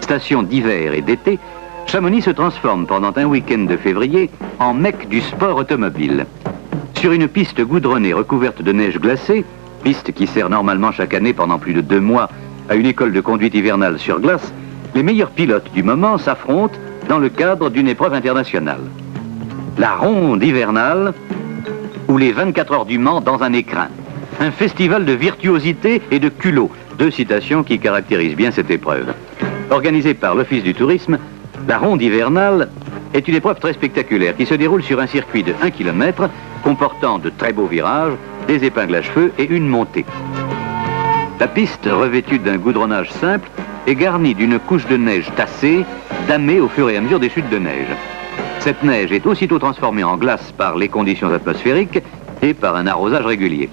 Station d'hiver et d'été, Chamonix se transforme pendant un week-end de février en mecque du sport automobile. Sur une piste goudronnée recouverte de neige glacée, piste qui sert normalement chaque année pendant plus de 2 mois à une école de conduite hivernale sur glace, les meilleurs pilotes du moment s'affrontent dans le cadre d'une épreuve internationale. La ronde hivernale ou les 24 heures du Mans dans un écrin. Un festival de virtuosité et de culot, 2 citations qui caractérisent bien cette épreuve. Organisée par l'Office du tourisme, la ronde hivernale est une épreuve très spectaculaire qui se déroule sur un circuit de 1 km comportant de très beaux virages, des épingles à cheveux et une montée. La piste, revêtue d'un goudronnage simple, est garnie d'une couche de neige tassée, damée au fur et à mesure des chutes de neige. Cette neige est aussitôt transformée en glace par les conditions atmosphériques et par un arrosage régulier.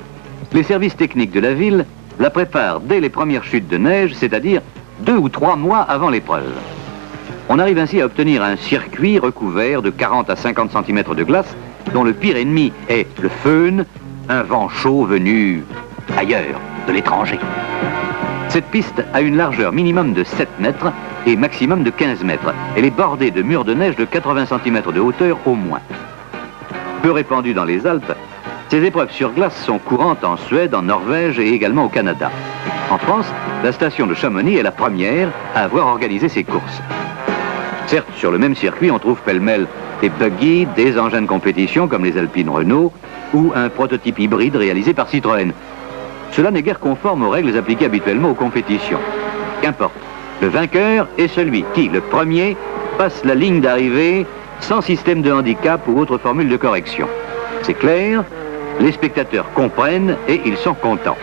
Les services techniques de la ville la préparent dès les premières chutes de neige, c'est-à-dire 2 ou 3 mois avant l'épreuve. On arrive ainsi à obtenir un circuit recouvert de 40 à 50 cm de glace, dont le pire ennemi est le föhn, un vent chaud venu ailleurs, de l'étranger. Cette piste a une largeur minimum de 7 mètres et maximum de 15 mètres. Elle est bordée de murs de neige de 80 cm de hauteur au moins. Peu répandues dans les Alpes, ces épreuves sur glace sont courantes en Suède, en Norvège et également au Canada. En France, la station de Chamonix est la première à avoir organisé ces courses. Certes, sur le même circuit, on trouve pêle-mêle des buggy, des engins de compétition comme les Alpine Renault ou un prototype hybride réalisé par Citroën. Cela n'est guère conforme aux règles appliquées habituellement aux compétitions. Qu'importe, le vainqueur est celui qui, le premier, passe la ligne d'arrivée sans système de handicap ou autre formule de correction. C'est clair, les spectateurs comprennent et ils sont contents.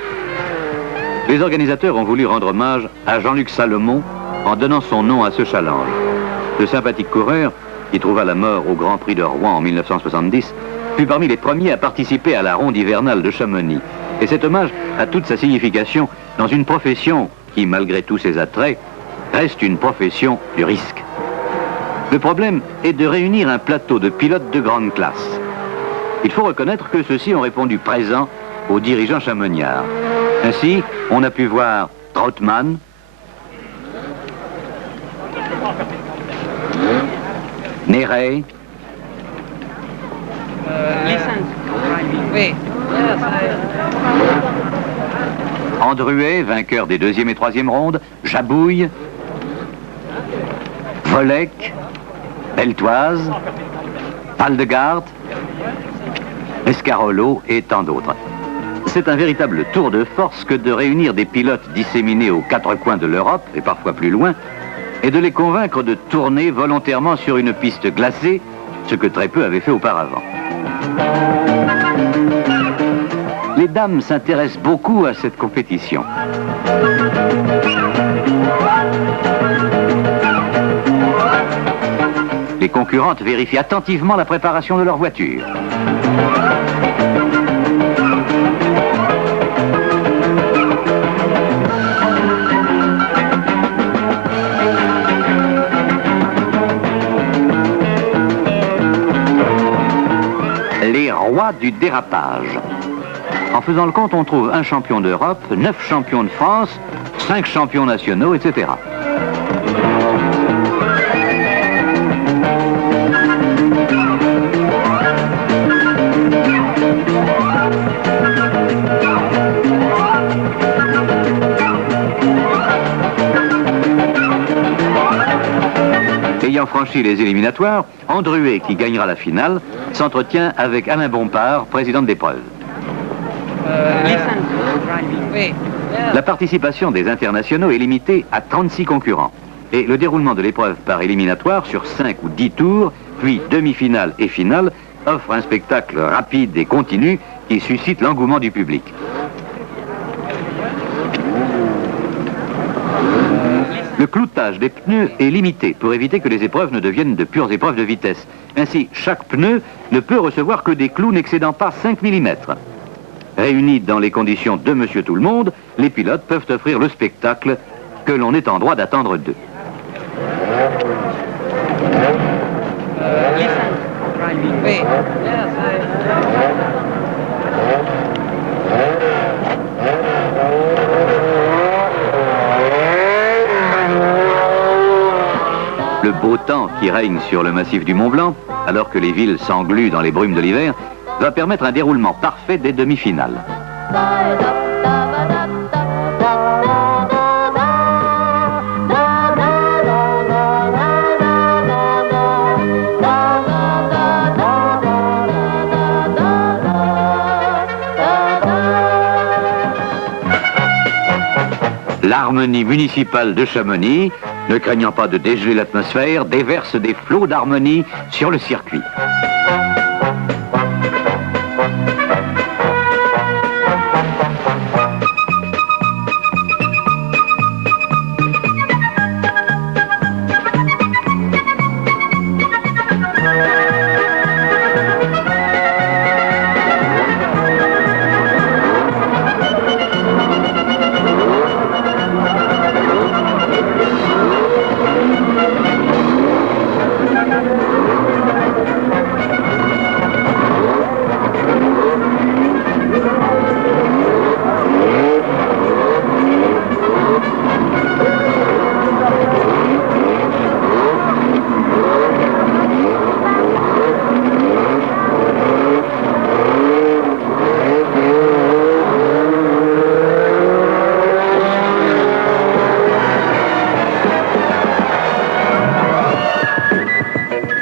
Les organisateurs ont voulu rendre hommage à Jean-Luc Salomon en donnant son nom à ce challenge. Le sympathique coureur, qui trouva la mort au Grand Prix de Rouen en 1970, fut parmi les premiers à participer à la ronde hivernale de Chamonix. Et cet hommage a toute sa signification dans une profession qui, malgré tous ses attraits, reste une profession du risque. Le problème est de réunir un plateau de pilotes de grande classe. Il faut reconnaître que ceux-ci ont répondu présent aux dirigeants chamoniards. Ainsi, on a pu voir Trautmann, Néret, Andruet, vainqueur des 2e et 3e rondes, Jabouille, Volek, Beltoise, Valdegarde, Escarolo et tant d'autres. C'est un véritable tour de force que de réunir des pilotes disséminés aux 4 coins de l'Europe, et parfois plus loin, et de les convaincre de tourner volontairement sur une piste glacée, ce que très peu avaient fait auparavant. Les dames s'intéressent beaucoup à cette compétition. Les concurrentes vérifient attentivement la préparation de leur voiture. Les rois du dérapage. En faisant le compte, on trouve un champion d'Europe, 9 champions de France, 5 champions nationaux, etc. Ayant franchi les éliminatoires, Andruet, qui gagnera la finale, s'entretient avec Alain Bompard, président d'épreuve. La participation des internationaux est limitée à 36 concurrents. Et le déroulement de l'épreuve par éliminatoire sur 5 ou 10 tours, puis demi-finale et finale, offre un spectacle rapide et continu qui suscite l'engouement du public. Le cloutage des pneus est limité pour éviter que les épreuves ne deviennent de pures épreuves de vitesse. Ainsi, chaque pneu ne peut recevoir que des clous n'excédant pas 5 mm. Réunis dans les conditions de Monsieur Tout-le-Monde, les pilotes peuvent offrir le spectacle que l'on est en droit d'attendre d'eux. Le beau temps qui règne sur le massif du Mont-Blanc, alors que les villes s'engluent dans les brumes de l'hiver, va permettre un déroulement parfait des demi-finales. L'harmonie municipale de Chamonix, ne craignant pas de dégeler l'atmosphère, déverse des flots d'harmonie sur le circuit.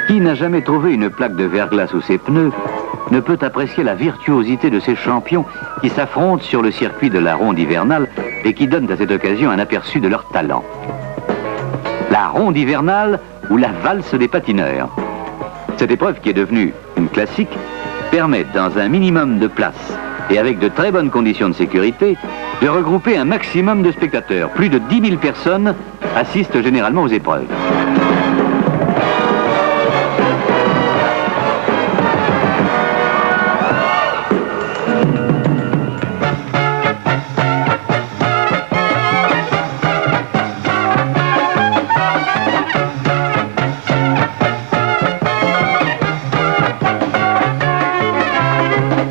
Qui n'a jamais trouvé une plaque de verglas sous ses pneus ne peut apprécier la virtuosité de ces champions qui s'affrontent sur le circuit de la ronde hivernale et qui donnent à cette occasion un aperçu de leur talent. La ronde hivernale ou la valse des patineurs. Cette épreuve, qui est devenue une classique, permet dans un minimum de place et avec de très bonnes conditions de sécurité de regrouper un maximum de spectateurs. Plus de 10 000 personnes assistent généralement aux épreuves.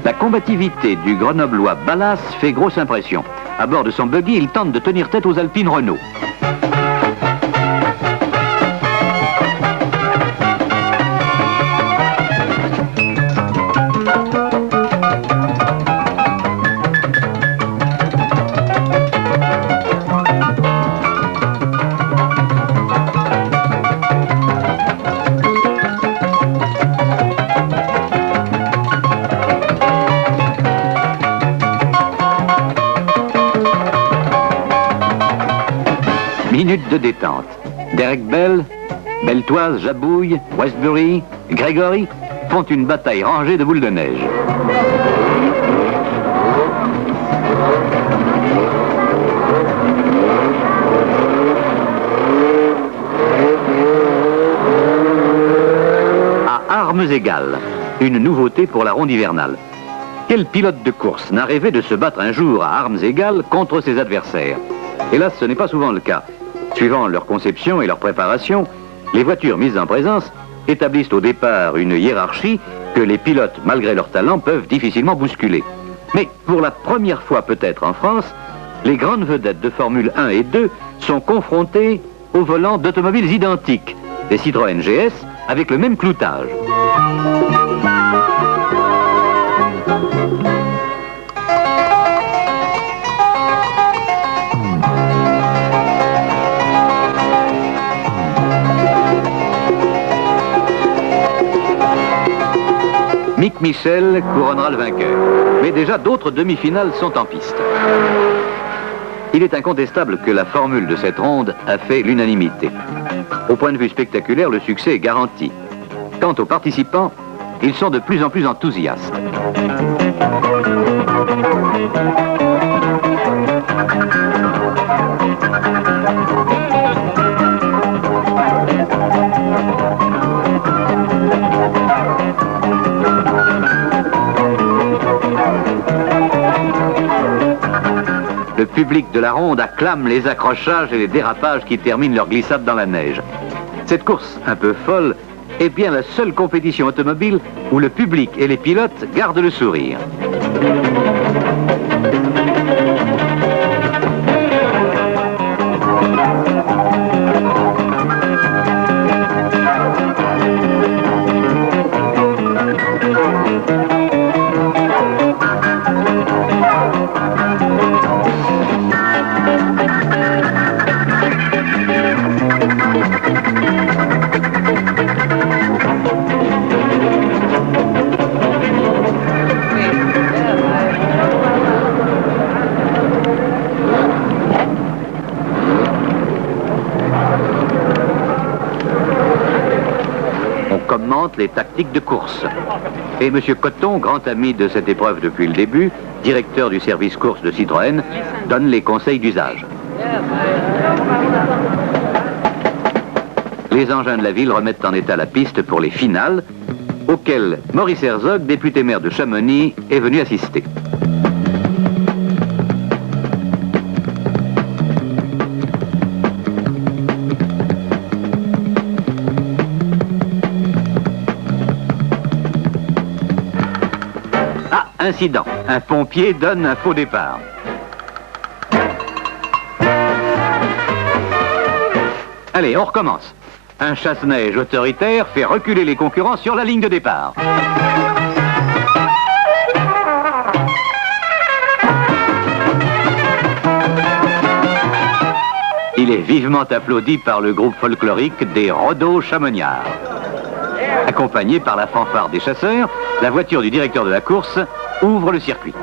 La combativité du Grenoblois Ballas fait grosse impression. À bord de son buggy, il tente de tenir tête aux Alpines Renault. Minute de détente. Derek Bell, Beltoise, Jabouille, Westbury, Gregory font une bataille rangée de boules de neige. À armes égales, une nouveauté pour la ronde hivernale. Quel pilote de course n'a rêvé de se battre un jour à armes égales contre ses adversaires? Hélas, ce n'est pas souvent le cas. Suivant leur conception et leur préparation, les voitures mises en présence établissent au départ une hiérarchie que les pilotes, malgré leur talent, peuvent difficilement bousculer. Mais pour la première fois peut-être en France, les grandes vedettes de Formule 1 et 2 sont confrontées au volant d'automobiles identiques, des Citroën GS avec le même cloutage. Mick Michel couronnera le vainqueur. Mais déjà d'autres demi-finales sont en piste. Il est incontestable que la formule de cette ronde a fait l'unanimité. Au point de vue spectaculaire, le succès est garanti. Quant aux participants, ils sont de plus en plus enthousiastes. Le public de la ronde acclame les accrochages et les dérapages qui terminent leur glissade dans la neige. Cette course un peu folle est bien la seule compétition automobile où le public et les pilotes gardent le sourire. Commente les tactiques de course. Et M. Cotton, grand ami de cette épreuve depuis le début, directeur du service course de Citroën, donne les conseils d'usage. Les engins de la ville remettent en état la piste pour les finales, auxquelles Maurice Herzog, député maire de Chamonix, est venu assister. Incident. Un pompier donne un faux départ. Allez, on recommence. Un chasse-neige autoritaire fait reculer les concurrents sur la ligne de départ. Il est vivement applaudi par le groupe folklorique des Rodos Chamoniards. Accompagné par la fanfare des chasseurs, la voiture du directeur de la course ouvre le circuit.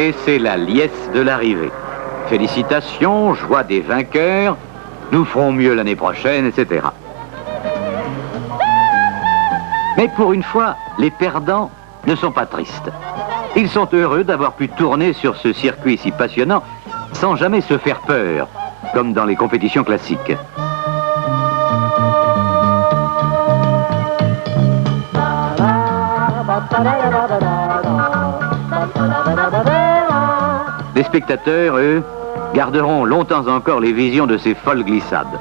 Et c'est la liesse de l'arrivée. Félicitations, joie des vainqueurs, nous ferons mieux l'année prochaine, etc. Mais pour une fois, les perdants ne sont pas tristes. Ils sont heureux d'avoir pu tourner sur ce circuit si passionnant sans jamais se faire peur, comme dans les compétitions classiques. Les spectateurs, eux, garderont longtemps encore les visions de ces folles glissades.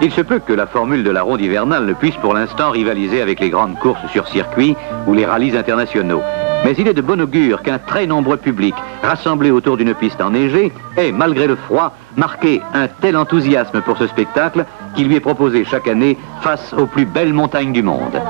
Il se peut que la formule de la ronde hivernale ne puisse pour l'instant rivaliser avec les grandes courses sur circuit ou les rallyes internationaux. Mais il est de bon augure qu'un très nombreux public, rassemblé autour d'une piste enneigée, ait, malgré le froid, marqué un tel enthousiasme pour ce spectacle qui lui est proposé chaque année face aux plus belles montagnes du monde.